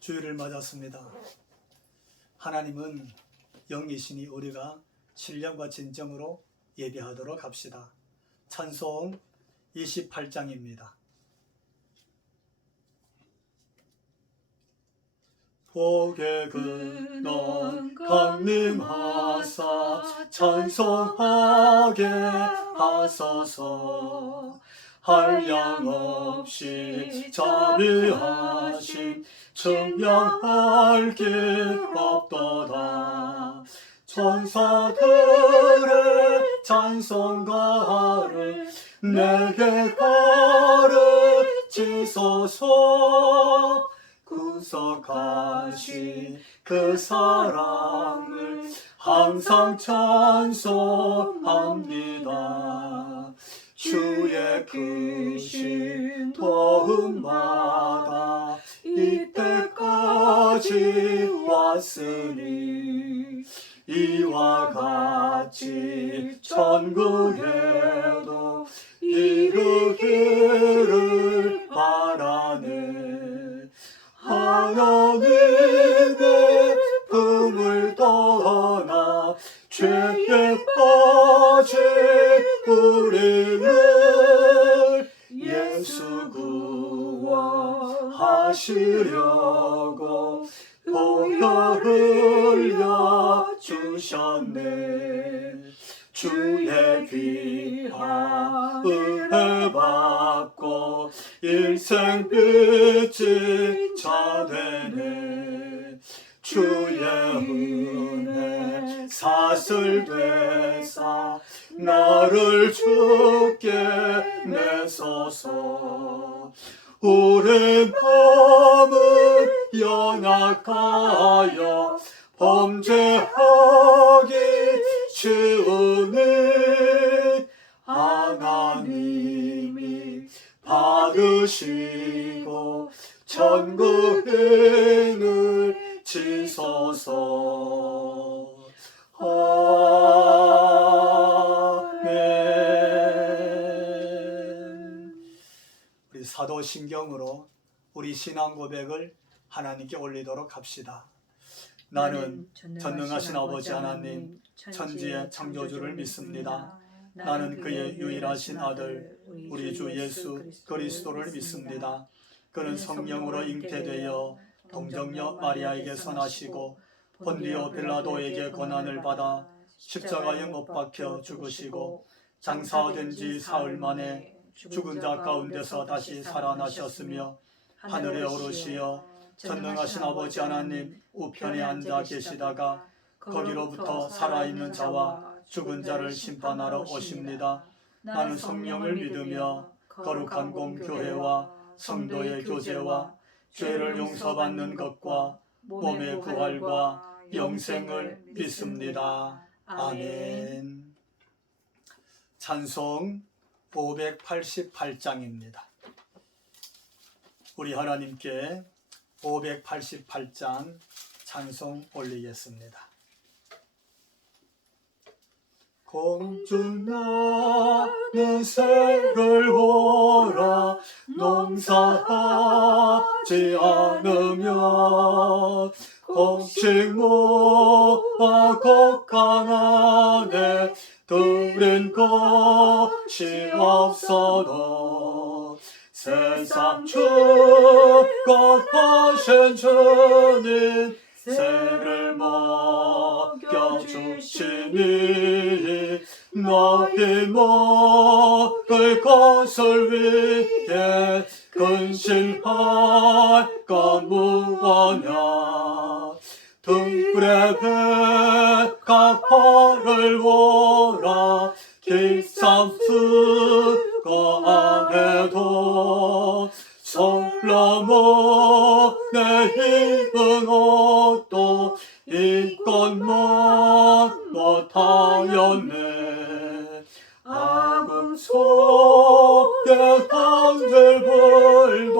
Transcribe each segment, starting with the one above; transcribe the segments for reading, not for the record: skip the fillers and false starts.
주일을 맞았습니다. 하나님은 영이시니 우리가 신령과 진정으로 예배하도록 합시다. 찬송 28장입니다. 복의 근원 강림하사 찬송하게 하소서. 한량없이 자비하신 증명할 길 없도다. 천사들의 찬송가를 내게 가르치소서. 구속하신 그 사랑을 항상 찬송합니다. 주의 크신 도움마다 이때까지 왔으니 이와 같이 천국에도 이르기를 바라네. 하나님의 품을 떠나 죄에 빠진 우리를 예수 구원하시려고 보혈 흘려 주셨네. 주의 귀한 은혜 받고 일생 빛이 차되네. 주의 은혜 사슬 되사 나를 주께 내소서. 우리 마음은 연약하여 범죄하기 쉬우니 하나님이 받으시고 천국인을 지소서. 아멘. 우리 사도신경으로 우리 신앙 고백을 하나님께 올리도록 합시다. 나는 전능하신 아버지 하나님, 천지의 창조주를 믿습니다. 나는 그의 유일하신 아들 우리 주 예수 그리스도를 믿습니다. 그는 성령으로 잉태되어 동정녀 마리아에게서 나시고 본디오 빌라도에게 고난을 받아 십자가에 못 박혀 죽으시고 장사된 지 사흘 만에 죽은 자 가운데서 다시 살아나셨으며 하늘에 오르시어 전능하신 아버지 하나님 우편에 앉아 계시다가 거기로부터 살아있는 자와 죽은 자를 심판하러 오십니다. 나는 성령을 믿으며 거룩한 공교회와 성도의 교제와 죄를 용서받는 것과 몸의 부활과 영생을 믿습니다. 아멘. 찬송 588장입니다. 우리 하나님께 588장 찬송 올리겠습니다. 공중나는 새를 보라. 농사하지 않으며 곡식모아 곡간안에 들인 것이 없어도 세상 주권하신 주님 새를 먹여주시니 너희 먹을 것을 위해 근신할까 무엇냐. 등불에 백합화를 보라. 기삼수거 안에도 솔로몬의 입은 옷도 이것만 못하였네. 아궁 속에 강들불도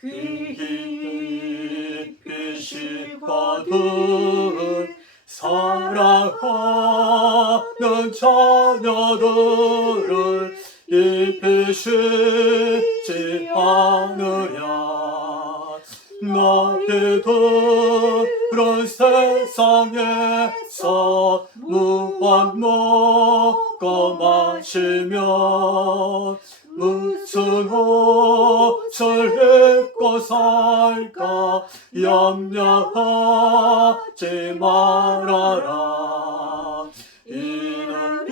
귀히 비시거든. 사랑하는 자녀들을 입히시지 않으랴. 너희 우리들은 세상에서 무엇 먹고 마시며 무슨 옷을 입고 살까 염려하지 말아라. 이는 이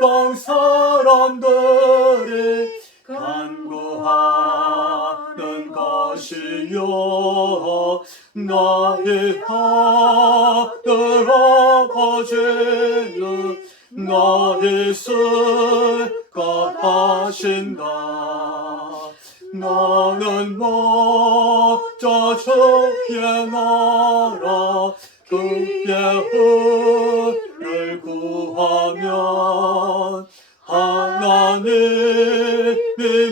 땅 사람들이 간구하는 것이요 나의 하늘 아버지는 너희 쓸 것 하신다. 너는 먼저 주의 나라 그의 의를 구하면 하나님이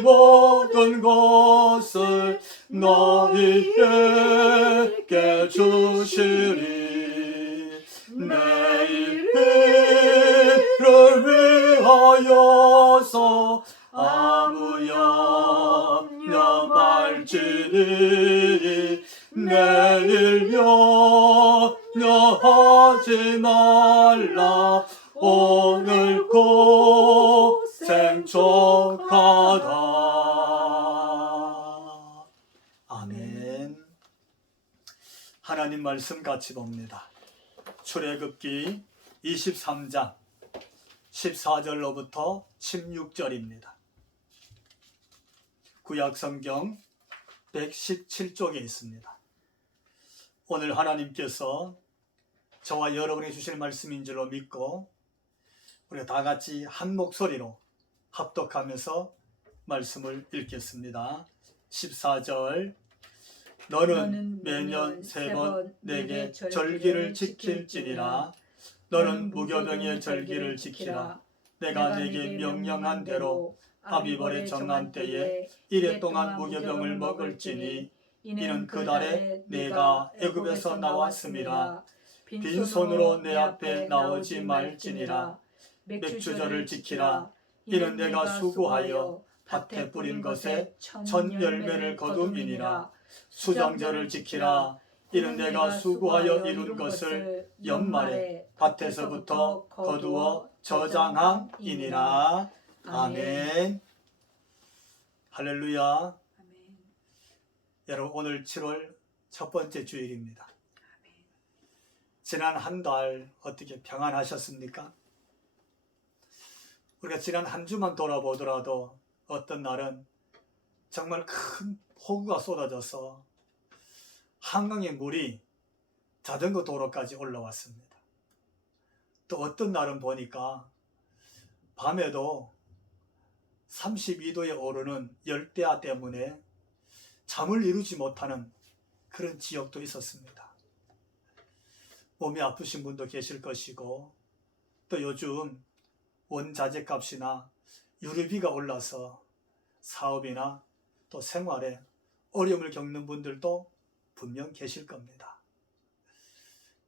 모든 것을 너희에게 주시리. 내일을 위하여서 아무 염려 말지니 내일 염려하지 말라. 오늘 고생 족하다. 아멘. 하나님 말씀 같이 봅니다. 출애굽기 23장 14절로부터 16절입니다. 구약성경 117쪽에 있습니다. 오늘 하나님께서 저와 여러분에게 주실 말씀인 줄로 믿고 우리가 다 같이 한 목소리로 합독하면서 말씀을 읽겠습니다. 14절 너는 매년 3번 내게 절기를 지킬지니라. 너는 무교병의 절기를 지키라. 내가 내게 명령한 대로 아비벌의 정한 때에 1해 동안 무교병을 먹을지니 이는 그 달에 내가 애굽에서 나왔음이라. 빈손으로 내 앞에 나오지 말지니라. 맥주절을 지키라. 이는 내가 수고하여 밭에 뿌린 것에 첫 열매를 거둠이니라. 수정절을 지키라. 이는 내가 수고하여 이룬 것을 연말에 밭에서부터 거두어 저장함이니라. 아멘. 할렐루야. 아멘. 여러분 오늘 7월 첫 번째 주일입니다. 지난 한 달 어떻게 평안하셨습니까? 우리가 지난 한 주만 돌아보더라도 어떤 날은 정말 큰 폭우가 쏟아져서 한강의 물이 자전거 도로까지 올라왔습니다. 또 어떤 날은 보니까 밤에도 32도에 오르는 열대야 때문에 잠을 이루지 못하는 그런 지역도 있었습니다. 몸이 아프신 분도 계실 것이고 또 요즘 원자재 값이나 유류비가 올라서 사업이나 또 생활에 어려움을 겪는 분들도 분명 계실 겁니다.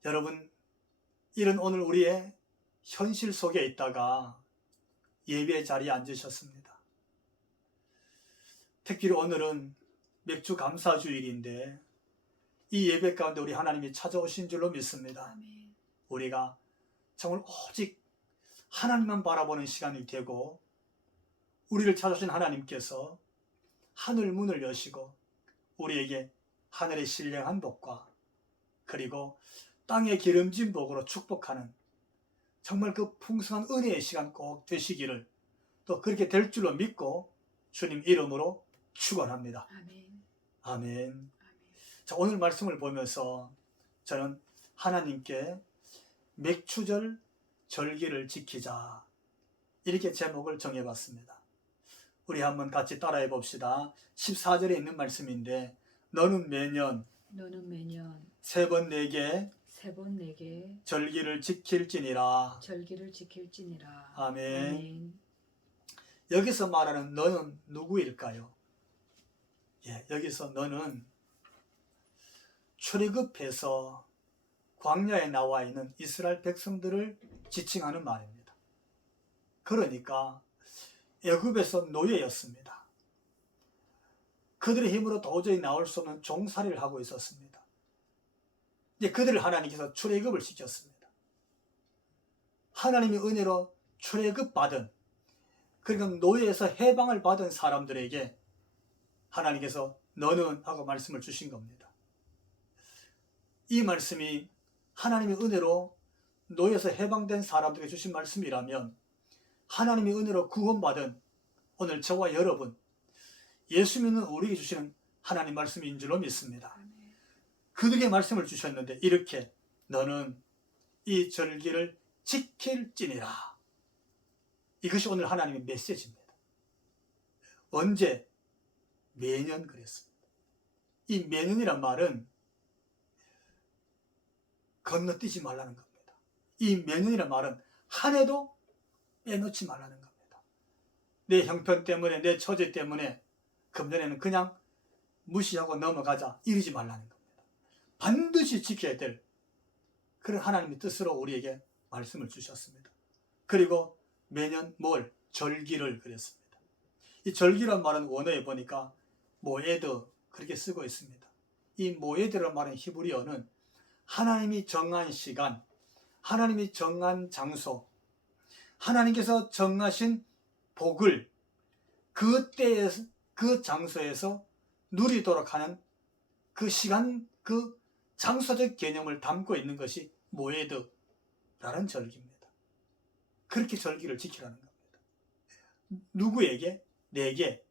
여러분, 이런 오늘 우리의 현실 속에 있다가 예배 자리에 앉으셨습니다. 특히로 오늘은 맥주 감사주일인데 이 예배 가운데 우리 하나님이 찾아오신 줄로 믿습니다. 아멘. 우리가 정말 오직 하나님만 바라보는 시간이 되고 우리를 찾아오신 하나님께서 하늘 문을 여시고 우리에게 하늘의 신령한 복과 그리고 땅의 기름진 복으로 축복하는 정말 그 풍성한 은혜의 시간 꼭 되시기를 또 그렇게 될 줄로 믿고 주님 이름으로 축원합니다. 아멘. 아멘. 자, 오늘 말씀을 보면서 저는 하나님께 맥주절 절기를 지키자 이렇게 제목을 정해봤습니다. 우리 한번 같이 따라해 봅시다. 14절에 있는 말씀인데 너는 매년 3번 내게 절기를 지킬지니라. 아멘. 아멘. 여기서 말하는 너는 누구일까요? 여기서 너는 출애굽해서 광야에 나와 있는 이스라엘 백성들을 지칭하는 말입니다. 그러니까 애굽에서 노예였습니다. 그들의 힘으로 도저히 나올 수 없는 종살이를 하고 있었습니다. 이제 그들을 하나님께서 출애굽을 시켰습니다. 하나님의 은혜로 출애굽 받은, 그러니까 노예에서 해방을 받은 사람들에게 하나님께서 너는 하고 말씀을 주신 겁니다. 이 말씀이 하나님의 은혜로 노예에서 해방된 사람들에게 주신 말씀이라면 하나님의 은혜로 구원받은 오늘 저와 여러분, 예수 믿는 우리에게 주시는 하나님 말씀인 줄로 믿습니다. 그들에게 말씀을 주셨는데 이렇게 너는 이 절기를 지킬지니라. 이것이 오늘 하나님의 메시지입니다. 언제? 매년 그랬습니다. 이 매년이란 말은 건너뛰지 말라는 겁니다. 이 매년이란 말은 한 해도 빼놓지 말라는 겁니다. 내 형편 때문에, 내 처제 때문에 금년에는 그냥 무시하고 넘어가자 이러지 말라는 겁니다. 반드시 지켜야 될 그런 하나님의 뜻으로 우리에게 말씀을 주셨습니다. 그리고 매년 뭘? 절기를 그랬습니다. 이 절기란 말은 원어에 보니까 모에드 그렇게 쓰고 있습니다. 이 모에드란 말은 히브리어는 하나님이 정한 시간, 하나님이 정한 장소, 하나님께서 정하신 복을 그 때에서, 그 장소에서 누리도록 하는 그 시간, 그 장소적 개념을 담고 있는 것이 모에드라는 절기입니다. 그렇게 절기를 지키라는 겁니다. 누구에게? 내게.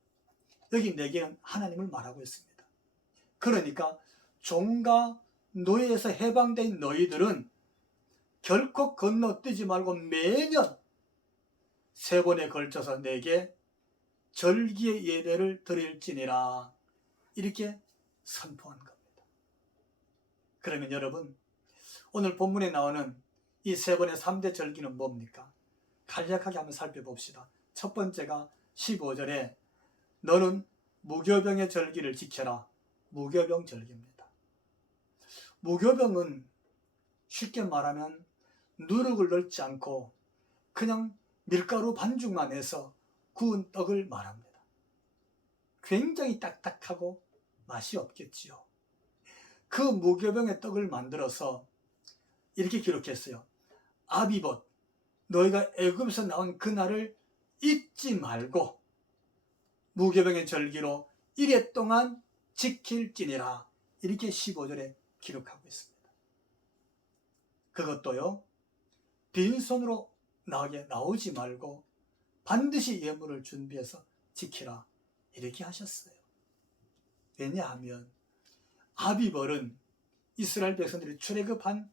여기 내게는 하나님을 말하고 있습니다. 그러니까 종과 노예에서 해방된 너희들은 결코 건너뛰지 말고 매년 3번에 걸쳐서 내게 절기의 예배를 드릴지니라 이렇게 선포한 겁니다. 그러면 여러분, 오늘 본문에 나오는 이 3번의 3대 절기는 뭡니까? 간략하게 한번 살펴봅시다. 첫 번째가 15절에 너는 무교병의 절기를 지켜라. 무교병 절기입니다. 무교병은 쉽게 말하면 누룩을 넣지 않고 그냥 밀가루 반죽만 해서 구운 떡을 말합니다. 굉장히 딱딱하고 맛이 없겠지요. 그 무교병의 떡을 만들어서 이렇게 기록했어요. 아비봇, 너희가 애굽에서 나온 그날을 잊지 말고 무교병의 절기로 1회 동안 지킬지니라 이렇게 15절에 기록하고 있습니다. 그것도요, 빈손으로 나오지 말고 반드시 예물을 준비해서 지키라 이렇게 하셨어요. 왜냐하면 아비벌은 이스라엘 백성들이 출애굽한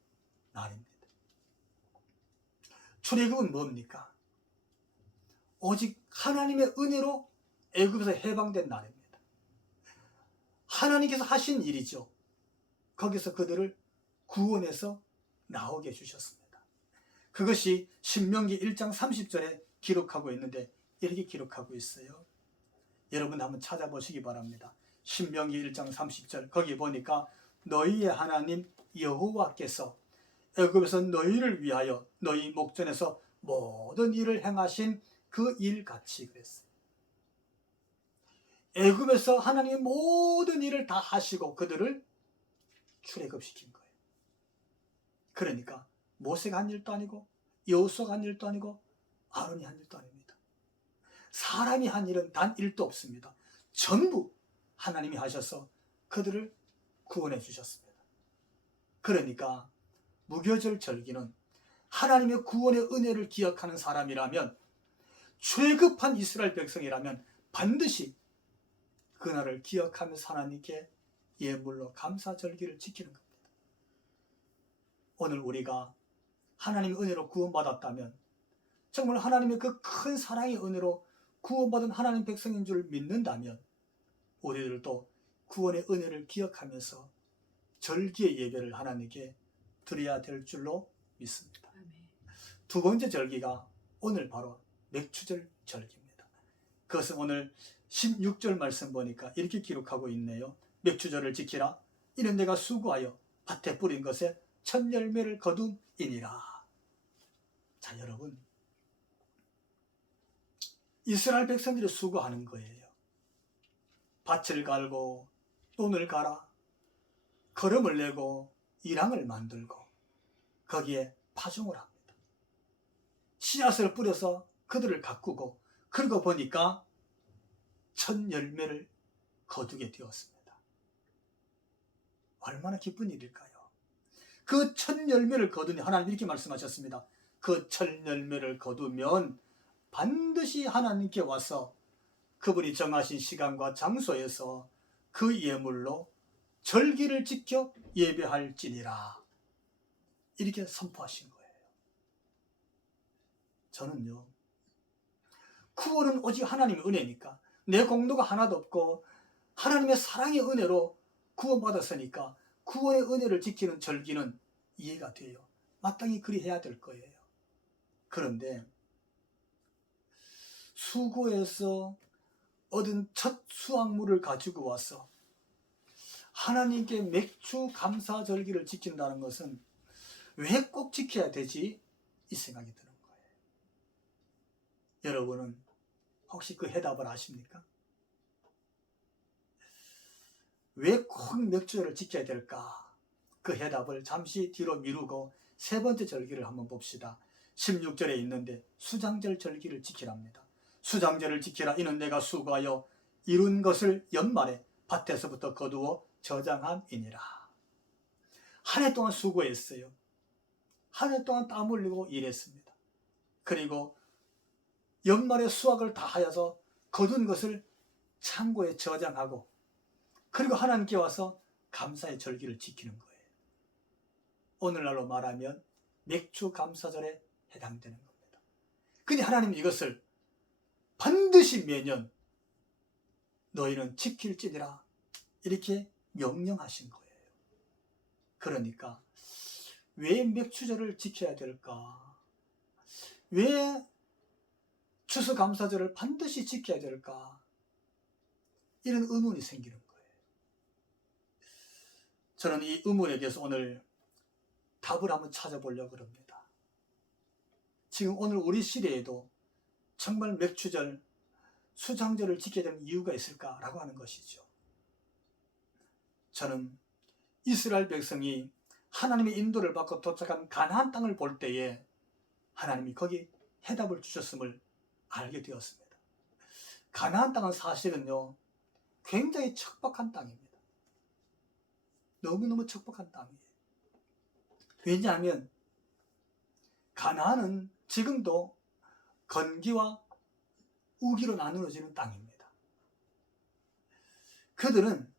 날입니다. 출애굽은 뭡니까? 오직 하나님의 은혜로 애굽에서 해방된 날입니다. 하나님께서 하신 일이죠. 거기서 그들을 구원해서 나오게 해주셨습니다. 그것이 신명기 1장 30절에 기록하고 있는데 이렇게 기록하고 있어요. 여러분 한번 찾아보시기 바랍니다. 신명기 1장 30절 거기 보니까 너희의 하나님 여호와께서 애굽에서 너희를 위하여 너희 목전에서 모든 일을 행하신 그 일같이 그랬어요. 애굽에서 하나님의 모든 일을 다 하시고 그들을 출애굽시킨 거예요. 그러니까 모세가 한 일도 아니고 여호수아가 한 일도 아니고 아론이 한 일도 아닙니다. 사람이 한 일은 단 일도 없습니다. 전부 하나님이 하셔서 그들을 구원해 주셨습니다. 그러니까 무교절 절기는 하나님의 구원의 은혜를 기억하는 사람이라면, 출애굽한 이스라엘 백성이라면 반드시 그날을 기억하면서 하나님께 예물로 감사절기를 지키는 겁니다. 오늘 우리가 하나님의 은혜로 구원받았다면, 정말 하나님의 그 큰 사랑의 은혜로 구원받은 하나님 백성인 줄 믿는다면 우리들도 구원의 은혜를 기억하면서 절기의 예배를 하나님께 드려야 될 줄로 믿습니다. 두 번째 절기가 오늘 바로 맥추절 절기입니다. 그것은 오늘 16절 말씀 보니까 이렇게 기록하고 있네요. 맥추절을 지키라. 이는 내가 수고하여 밭에 뿌린 것에 첫 열매를 거둠이니라. 자, 여러분, 이스라엘 백성들이 수고하는 거예요. 밭을 갈고 논을 갈아 거름을 내고 이랑을 만들고 거기에 파종을 합니다. 씨앗을 뿌려서 그들을 가꾸고 그러고 보니까 첫 열매를 거두게 되었습니다. 얼마나 기쁜 일일까요? 그 첫 열매를 거두니 하나님 이렇게 말씀하셨습니다. 그 첫 열매를 거두면 반드시 하나님께 와서 그분이 정하신 시간과 장소에서 그 예물로 절기를 지켜 예배할지니라. 이렇게 선포하신 거예요. 저는요, 구원은 오직 하나님의 은혜니까, 내 공로가 하나도 없고 하나님의 사랑의 은혜로 구원받았으니까 구원의 은혜를 지키는 절기는 이해가 돼요. 마땅히 그리 해야 될 거예요. 그런데 수고해서 얻은 첫 수확물을 가지고 와서 하나님께 맥주 감사 절기를 지킨다는 것은 왜 꼭 지켜야 되지? 이 생각이 드는 거예요. 여러분은 혹시 그 해답을 아십니까? 왜 꼭 맥주를 지켜야 될까? 그 해답을 잠시 뒤로 미루고 세 번째 절기를 한번 봅시다. 16절에 있는데 수장절 절기를 지키랍니다. 수장절을 지키라. 이는 내가 수고하여 이룬 것을 연말에 밭에서부터 거두어 저장함이니라. 한 해 동안 수고했어요. 한 해 동안 땀 흘리고 일했습니다. 그리고 연말에 수확을 다 하여서 거둔 것을 창고에 저장하고 그리고 하나님께 와서 감사의 절기를 지키는 거예요. 오늘날로 말하면 맥주 감사절에 해당되는 겁니다. 근데 하나님은 이것을 반드시 매년 너희는 지킬지니라 이렇게 명령하신 거예요. 그러니까 왜 맥주절을 지켜야 될까? 왜 추수감사절을 반드시 지켜야 될까? 이런 의문이 생기는 거예요. 저는 이 의문에 대해서 오늘 답을 한번 찾아보려고 합니다. 지금 오늘 우리 시대에도 정말 맥주절, 수장절을 지켜야 되는 이유가 있을까라고 하는 것이죠. 저는 이스라엘 백성이 하나님의 인도를 받고 도착한 가나안 땅을 볼 때에 하나님이 거기 해답을 주셨음을 알게 되었습니다. 가나안 땅은 사실은요, 굉장히 척박한 땅입니다. 너무너무 척박한 땅이에요. 왜냐하면 가나안은 지금도 건기와 우기로 나누어지는 땅입니다. 그들은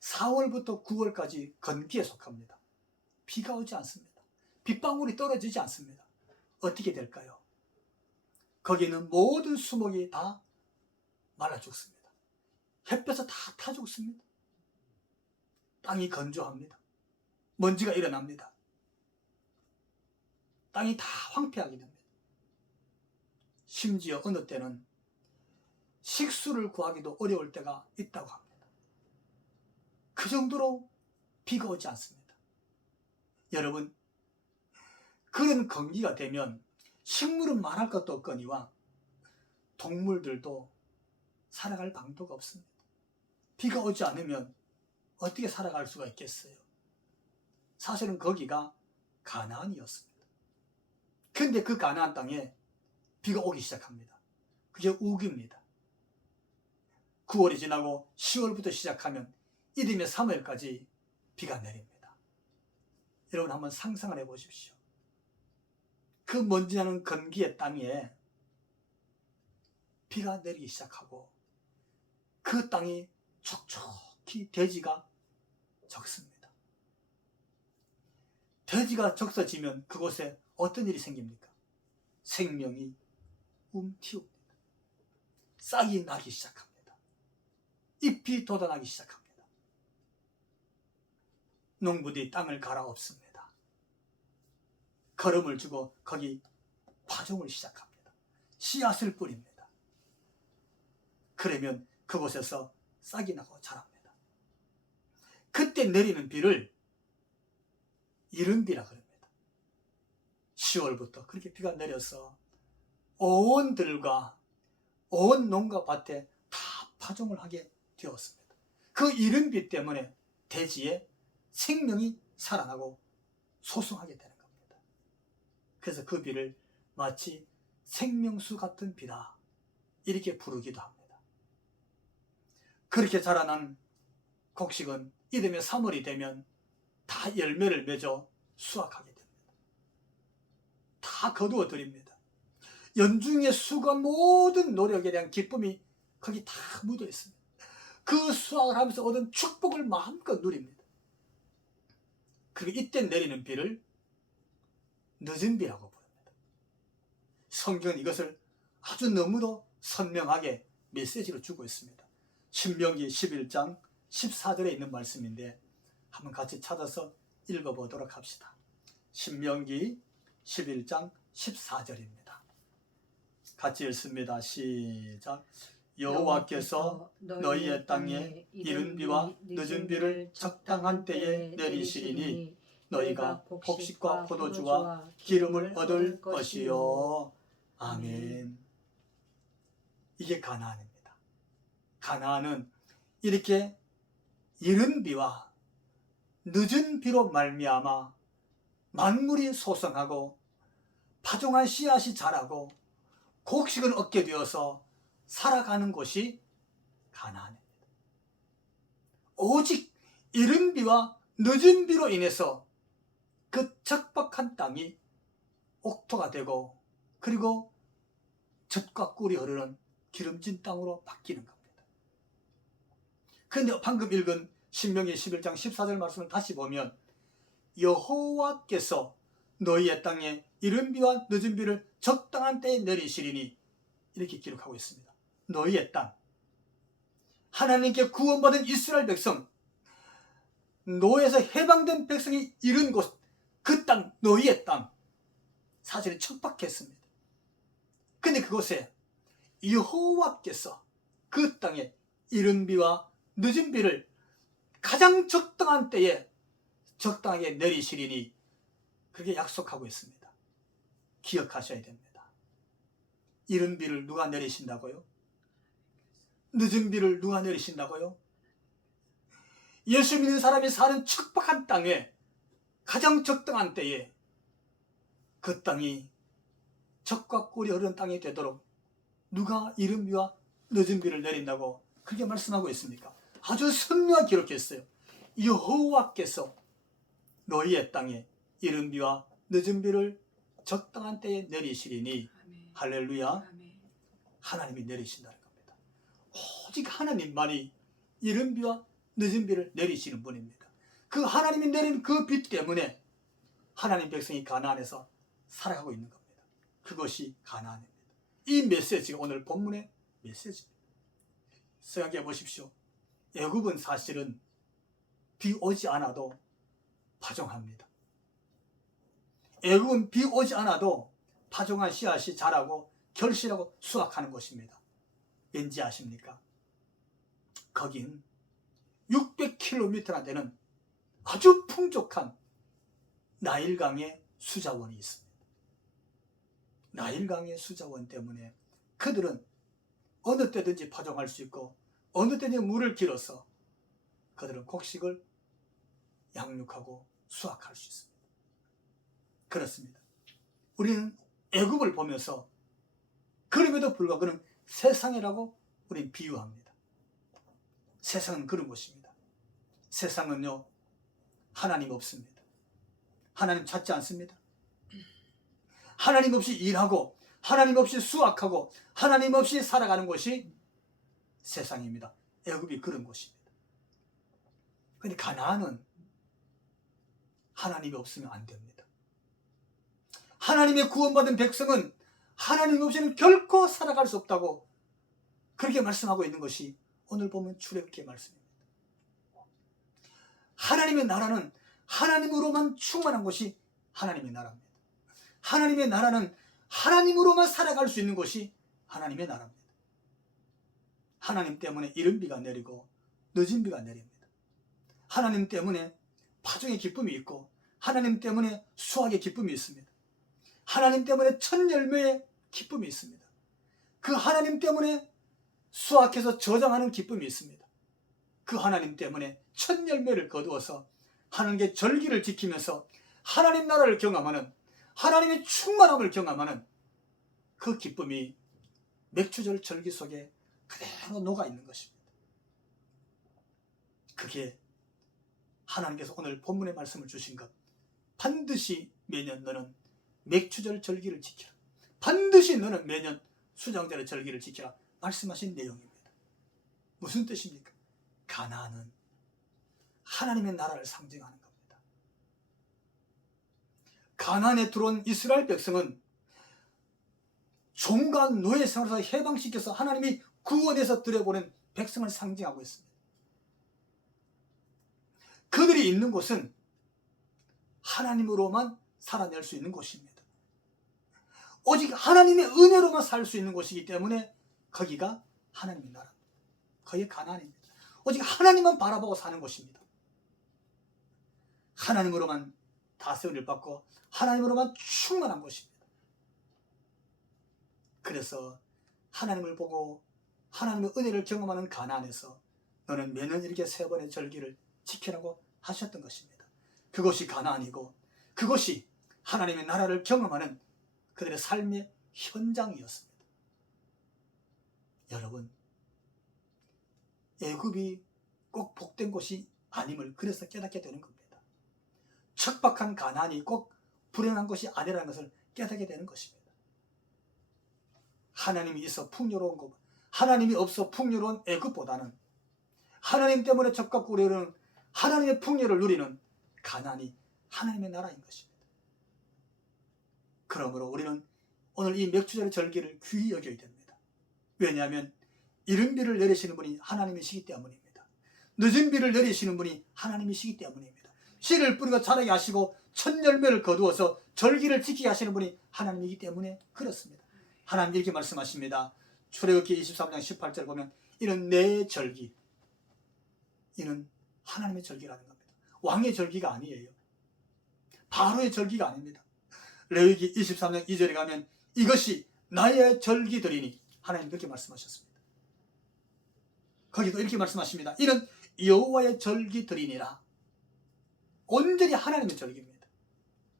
4월부터 9월까지 건기에 속합니다. 비가 오지 않습니다. 빗방울이 떨어지지 않습니다. 어떻게 될까요? 거기는 모든 수목이 다 말라 죽습니다. 햇볕에 다 타 죽습니다. 땅이 건조합니다. 먼지가 일어납니다. 땅이 다 황폐하게 됩니다. 심지어 어느 때는 식수를 구하기도 어려울 때가 있다고 합니다. 그 정도로 비가 오지 않습니다. 여러분, 그런 건기가 되면 식물은 말할 것도 없거니와 동물들도 살아갈 방도가 없습니다. 비가 오지 않으면 어떻게 살아갈 수가 있겠어요? 사실은 거기가 가나안이었습니다. 근데 그 가나안 땅에 비가 오기 시작합니다. 그게 우기입니다. 9월이 지나고 10월부터 시작하면 이듬해 3월까지 비가 내립니다. 여러분 한번 상상을 해보십시오. 그 먼지 나는 건기의 땅에 비가 내리기 시작하고 그 땅이 촉촉히 대지가 적습니다. 대지가 적서지면 그곳에 어떤 일이 생깁니까? 생명이 움튀웁니다. 싹이 나기 시작합니다. 잎이 돋아나기 시작합니다. 농부들이 땅을 갈아엎습니다. 거름을 주고 거기 파종을 시작합니다. 씨앗을 뿌립니다. 그러면 그곳에서 싹이 나고 자랍니다. 그때 내리는 비를 이른비라 그럽니다. 10월부터 그렇게 비가 내려서 온 들과 온 농가 밭에 다 파종을 하게 되었습니다. 그 이른 비 때문에 대지에 생명이 살아나고 소성하게 되는 겁니다. 그래서 그 비를 마치 생명수 같은 비다 이렇게 부르기도 합니다. 그렇게 자라난 곡식은 이듬해 3월이 되면 다 열매를 맺어 수확하게 됩니다. 다 거두어 드립니다. 연중의 수고 모든 노력에 대한 기쁨이 거기 다 묻어 있습니다. 그 수확을 하면서 얻은 축복을 마음껏 누립니다. 그리고 이때 내리는 비를 늦은 비라고 부릅니다. 성경은 이것을 아주 너무도 선명하게 메시지로 주고 있습니다. 신명기 11장 14절에 있는 말씀인데 한번 같이 찾아서 읽어보도록 합시다. 신명기 11장 14절입니다. 같이 읽습니다. 시작. 여호와께서 너희의 땅에 이른 비와 늦은 비를 적당한 때에 내리시리니 너희가 곡식과 포도주와 기름을 얻을 것이요. 아멘. 이게 가나안입니다. 가나안은 이렇게 이른 비와 늦은 비로 말미암아 만물이 소성하고 파종한 씨앗이 자라고 곡식을 얻게 되어서 살아가는 곳이 가나안입니다. 오직 이른 비와 늦은 비로 인해서 그 적박한 땅이 옥토가 되고 그리고 젖과 꿀이 흐르는 기름진 땅으로 바뀌는 겁니다. 그런데 방금 읽은 신명기 11장 14절 말씀을 다시 보면 여호와께서 너희의 땅에 이른 비와 늦은 비를 적당한 때에 내리시리니 이렇게 기록하고 있습니다. 너희의 땅, 하나님께 구원받은 이스라엘 백성, 노예에서 해방된 백성이 이른 곳, 그 땅, 너희의 땅, 사실은 척박했습니다. 근데 그곳에 여호와께서 그 땅에 이른 비와 늦은 비를 가장 적당한 때에 적당하게 내리시리니 그렇게 약속하고 있습니다. 기억하셔야 됩니다. 이른 비를 누가 내리신다고요? 늦은 비를 누가 내리신다고요? 예수 믿는 사람이 사는 척박한 땅에 가장 적당한 때에 그 땅이 젖과 꿀이 흐르는 땅이 되도록 누가 이른 비와 늦은 비를 내린다고 그렇게 말씀하고 있습니까? 아주 선명하게 기록했어요. 여호와께서 너희의 땅에 이른 비와 늦은 비를 적당한 때에 내리시리니 아멘. 할렐루야. 아멘. 하나님이 내리신다는 겁니다. 오직 하나님만이 이른 비와 늦은 비를 내리시는 분입니다. 그 하나님이 내린 그 비 때문에 하나님 백성이 가나안에서 살아가고 있는 겁니다. 그것이 가나안입니다. 이 메시지가 오늘 본문의 메시지입니다. 생각해 보십시오. 애굽은 사실은 비 오지 않아도 파종합니다. 애굽은 비 오지 않아도 파종한 씨앗이 자라고 결실하고 수확하는 곳입니다. 왠지 아십니까? 거긴 600km나 되는 아주 풍족한 나일강의 수자원이 있습니다. 나일강의 수자원 때문에 그들은 어느 때든지 파종할 수 있고 어느 때든지 물을 길어서 그들은 곡식을 양육하고 수확할 수 있습니다. 그렇습니다. 우리는 애굽을 보면서 그럼에도 불구하고 그는 세상이라고 우리는 비유합니다. 세상은 그런 곳입니다. 세상은요, 하나님 없습니다. 하나님 찾지 않습니다. 하나님 없이 일하고 하나님 없이 수확하고 하나님 없이 살아가는 곳이 세상입니다. 애굽이 그런 곳입니다. 그런데 가나안은 하나님이 없으면 안 됩니다. 하나님의 구원받은 백성은 하나님 없이는 결코 살아갈 수 없다고 그렇게 말씀하고 있는 것이 오늘 보면 출애굽기의 말씀입니다. 하나님의 나라는 하나님으로만 충만한 것이 하나님의 나라입니다. 하나님의 나라는 하나님으로만 살아갈 수 있는 것이 하나님의 나라입니다. 하나님 때문에 이른 비가 내리고 늦은 비가 내립니다. 하나님 때문에 파종의 기쁨이 있고 하나님 때문에 수확의 기쁨이 있습니다. 하나님 때문에 첫 열매의 기쁨이 있습니다. 그 하나님 때문에 수확해서 저장하는 기쁨이 있습니다. 그 그 하나님 때문에 첫 열매를 거두어서 하나님께 절기를 지키면서 하나님 나라를 경험하는, 하나님의 충만함을 경험하는 그 기쁨이 맥주절 절기 속에 그대로 녹아있는 것입니다. 그게 하나님께서 오늘 본문의 말씀을 주신 것, 반드시 매년 너는 맥주절 절기를 지키라, 반드시 너는 매년 수장절의 절기를 지키라 말씀하신 내용입니다. 무슨 뜻입니까? 가나안은 하나님의 나라를 상징하는 겁니다. 가나안에 들어온 이스라엘 백성은 종과 노예 생활에서 해방시켜서 하나님이 구원해서 들여보낸 백성을 상징하고 있습니다. 그들이 있는 곳은 하나님으로만 살아낼 수 있는 곳입니다. 오직 하나님의 은혜로만 살 수 있는 곳이기 때문에 거기가 하나님의 나라입니다. 거기가 가나안입니다. 오직 하나님만 바라보고 사는 곳입니다. 하나님으로만 다스림을 받고 하나님으로만 충만한 곳입니다. 그래서 하나님을 보고 하나님의 은혜를 경험하는 가나안에서 너는 매년 이렇게 3번의 절기를 지키라고 하셨던 것입니다. 그것이 가나안이고 그것이 하나님의 나라를 경험하는 그들의 삶의 현장이었습니다. 여러분, 애굽이 꼭 복된 곳이 아님을 그래서 깨닫게 되는 겁니다. 척박한 가나안이 꼭 불행한 것이 아니라는 것을 깨닫게 되는 것입니다. 하나님이 있어 풍요로운 것, 하나님이 없어 풍요로운 애굽보다는 하나님 때문에 적과 꿀이는 하나님의 풍요를 누리는 가나안이 하나님의 나라인 것입니다. 그러므로 우리는 오늘 이 맥주절의 절기를 귀히 여겨야 됩니다. 왜냐하면 이른 비를 내리시는 분이 하나님이시기 때문입니다. 늦은 비를 내리시는 분이 하나님이시기 때문입니다. 씨를 뿌리고 자라게 하시고 첫 열매를 거두어서 절기를 지키게 하시는 분이 하나님이기 때문에 그렇습니다. 하나님 이렇게 말씀하십니다. 출애굽기 23장 18절 보면 이는 내 절기, 이는 하나님의 절기라는 겁니다. 왕의 절기가 아니에요. 바로의 절기가 아닙니다. 레위기 23장 2절에 가면 이것이 나의 절기들이니 하나님 그렇게 말씀하셨습니다. 거기도 이렇게 말씀하십니다. 이는 여호와의 절기들이니라. 온전히 하나님의 절기입니다.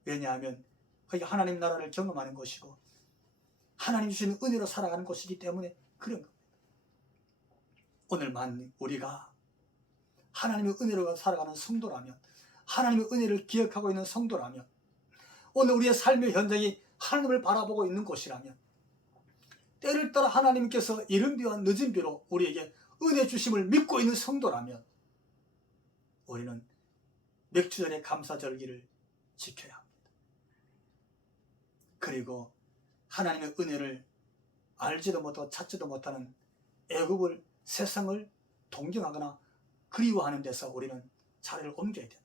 왜냐하면 거기가 하나님 나라를 경험하는 것이고 하나님 주시는 은혜로 살아가는 것이기 때문에 그런 겁니다. 오늘만 우리가 하나님의 은혜로 살아가는 성도라면, 하나님의 은혜를 기억하고 있는 성도라면, 오늘 우리의 삶의 현장이 하나님을 바라보고 있는 곳이라면, 때를 따라 하나님께서 이른 비와 늦은 비로 우리에게 은혜 주심을 믿고 있는 성도라면 우리는 맥주절의 감사절기를 지켜야 합니다. 그리고 하나님의 은혜를 알지도 못하고 찾지도 못하는 애굽을, 세상을 동경하거나 그리워하는 데서 우리는 자리를 옮겨야 됩니다.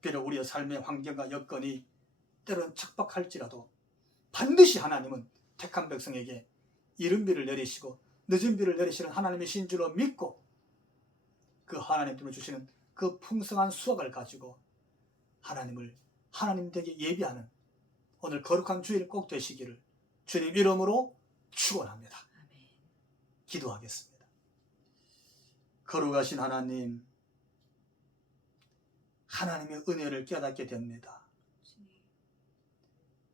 비록 우리의 삶의 환경과 여건이 때로는 척박할지라도 반드시 하나님은 택한 백성에게 이른 비를 내리시고 늦은 비를 내리시는 하나님의 신 줄로 믿고 그 하나님 때문에 주시는 그 풍성한 수확을 가지고 하나님을 하나님 되게 예비하는 오늘 거룩한 주일 꼭 되시기를 주님 이름으로 축원합니다. 기도하겠습니다. 거룩하신 하나님, 하나님의 은혜를 깨닫게 됩니다.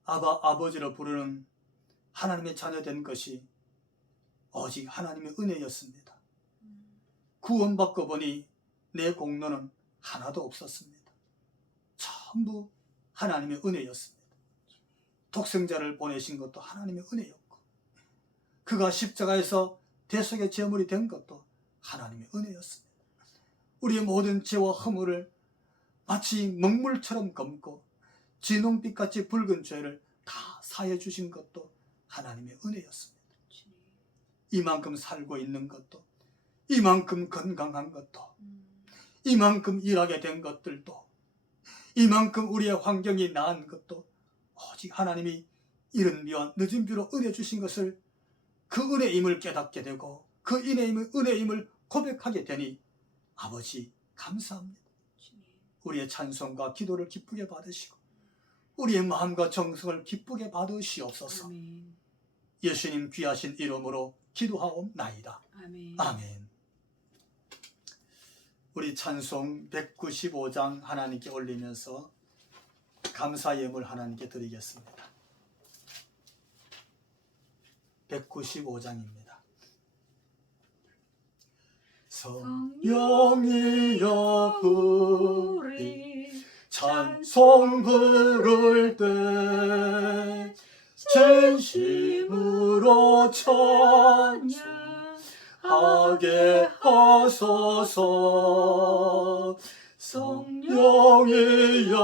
아버지로 부르는 하나님의 자녀된 것이 오직 하나님의 은혜였습니다. 구원받고 보니 내 공로는 하나도 없었습니다. 전부 하나님의 은혜였습니다. 독생자를 보내신 것도 하나님의 은혜였고 그가 십자가에서 대속의 제물이 된 것도 하나님의 은혜였습니다. 우리의 모든 죄와 허물을 마치 먹물처럼 검고 진홍빛같이 붉은 죄를 다 사해 주신 것도 하나님의 은혜였습니다. 이만큼 살고 있는 것도, 이만큼 건강한 것도, 이만큼 일하게 된 것들도, 이만큼 우리의 환경이 나은 것도 오직 하나님이 이른 비와 늦은 비로 은혜 주신 것을 그 은혜임을 깨닫게 되고 그 은혜임을 고백하게 되니 아버지 감사합니다. 우리의 찬송과 기도를 기쁘게 받으시고 우리의 마음과 정성을 기쁘게 받으시옵소서. 예수님 귀하신 이름으로 기도하옵나이다. 아멘. 우리 찬송 195장 하나님께 올리면서 감사 예물 하나님께 드리겠습니다. 195장입니다. 성령이여 우리 찬송 부를 때 진심으로 찬양하게 하소서. 성령이여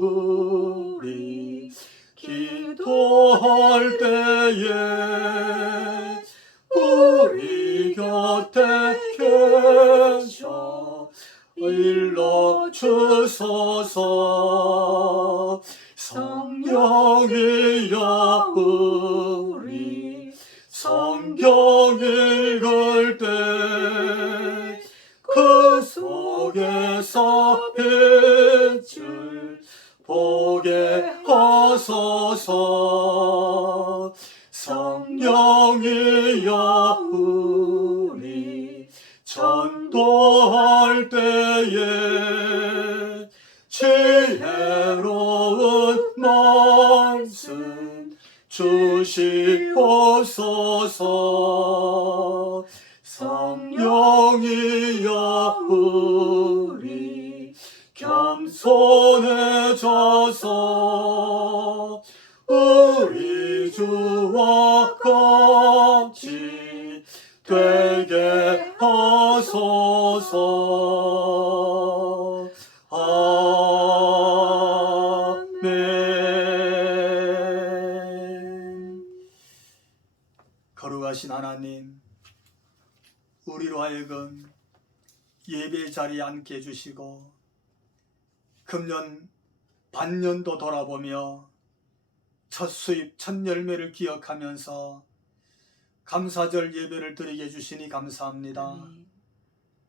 우리 기도할 때에 우리 곁에 계셔 일러주소서. 성령이여 우리 성경 읽을 때 그 속에서 빛을 보게 하소서. 성령이여 우리 전도할 때에 지혜로운 말씀 주시옵소서. 성령이여 우리 겸손해져서 우리 주와 같이 되게 하소서. 아멘. 거룩하신 하나님, 우리로 하여금 예배 자리에 앉게 해주시고 금년 반년도 돌아보며 첫 수입 첫 열매를 기억하면서 감사절 예배를 드리게 해주시니 감사합니다.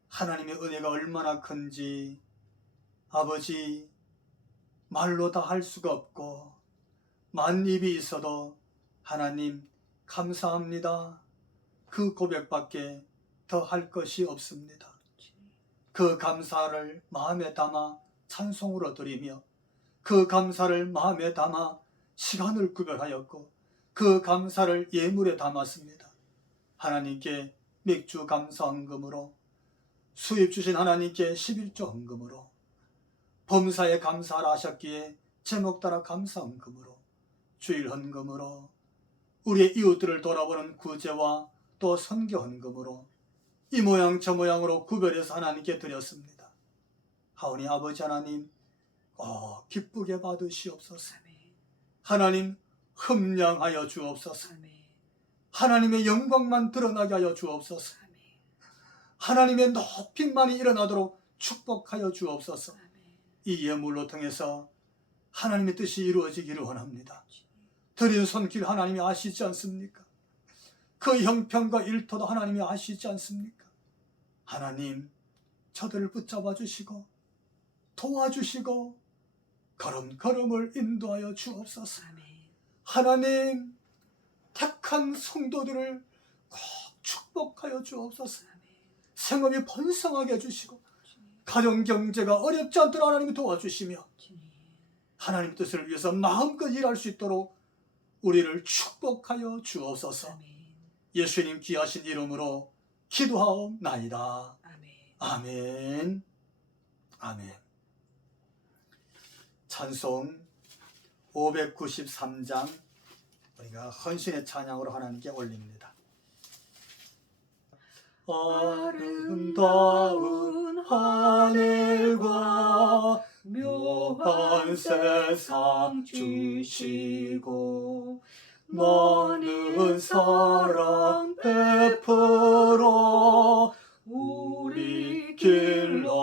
하나님의 은혜가 얼마나 큰지 아버지 말로 다 할 수가 없고 만입이 있어도 하나님 감사합니다. 그 고백밖에 더 할 것이 없습니다. 그 감사를 마음에 담아 찬송으로 드리며 그 감사를 마음에 담아 시간을 구별하였고 그 감사를 예물에 담았습니다. 하나님께 맥주 감사 헌금으로, 수입 주신 하나님께 11조 헌금으로, 범사에 감사를 하셨기에 제목 따라 감사 헌금으로, 주일 헌금으로, 우리의 이웃들을 돌아보는 구제와 또 선교 헌금으로 이 모양 저 모양으로 구별해서 하나님께 드렸습니다. 하오니 아버지 하나님 기쁘게 받으시옵소서. 하나님 흠량하여 주옵소서. 하나님의 영광만 드러나게 하여 주옵소서. 하나님의 높임만이 일어나도록 축복하여 주옵소서. 이 예물로 통해서 하나님의 뜻이 이루어지기를 원합니다. 드린 손길 하나님이 아시지 않습니까? 그 형편과 일터도 하나님이 아시지 않습니까? 하나님 저들을 붙잡아 주시고 도와주시고 걸음걸음을 인도하여 주옵소서. 하나님 택한 성도들을 꼭 축복하여 주옵소서. 생업이 번성하게 해주시고 가정경제가 어렵지 않도록 하나님이 도와주시며 하나님 뜻을 위해서 마음껏 일할 수 있도록 우리를 축복하여 주옵소서. 예수님 귀하신 이름으로 기도하옵나이다. 아멘. 아멘. 찬송 593장 우리가 헌신의 찬양으로 하나님께 올립니다. 아름다운 하늘과 묘한 세상 주시고 많은 사랑 베풀어 우리 길러주시니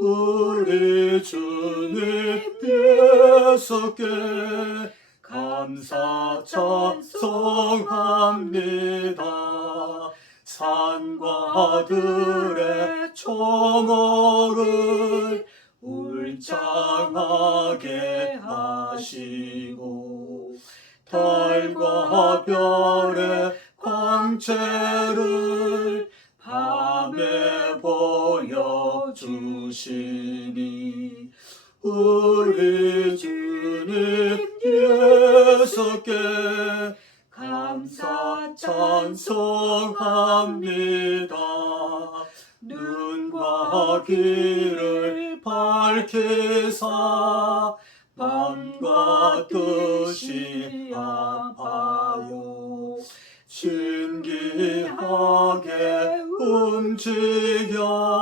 우리 주님 예수께 감사 찬송합니다. 산과 들의 초목을 울창하게 하시고 달과 별의 광채를 주시니 우리 주님 예수께 감사 찬송합니다. 눈과 귀를 밝히사 밤과 뜻이 아파요. 신기하게 움직여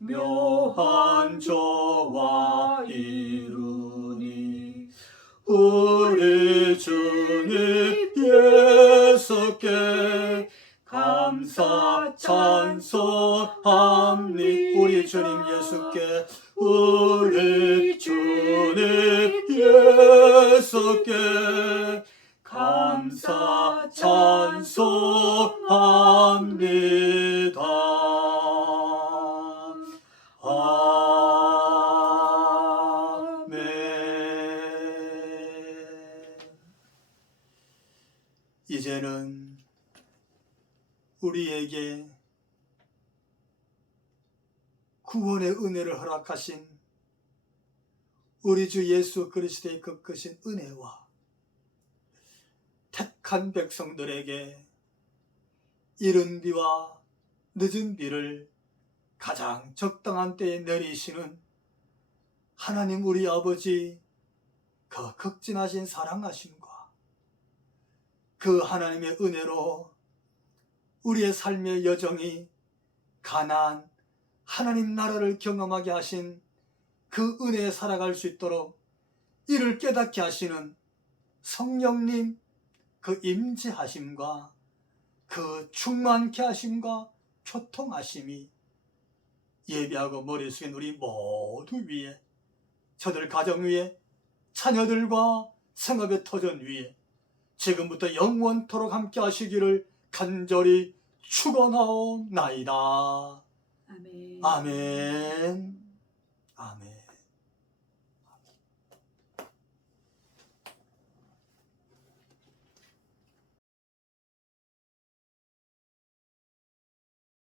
묘한 조와 이루니 우리 주님 예수께 감사 찬송합니. 우리 주님 예수께 우리 주님 예수께 감사 찬송합니다. 아멘. 이제는 우리에게 구원의 은혜를 허락하신 우리 주 예수 그리스도의 그 크신 은혜와 택한 백성들에게 이른 비와 늦은 비를 가장 적당한 때에 내리시는 하나님 우리 아버지 그 극진하신 사랑하심과 그 하나님의 은혜로 우리의 삶의 여정이 가나안 하나님 나라를 경험하게 하신 그 은혜에 살아갈 수 있도록 이를 깨닫게 하시는 성령님 그 임재하심과 그 충만케 하심과 교통하심이 예배하고 머리 숙인 우리 모두 위에, 저들 가정 위에, 자녀들과 생업의 터전 위에 지금부터 영원토록 함께 하시기를 간절히 축원하옵나이다. 아멘. 아멘. 아멘.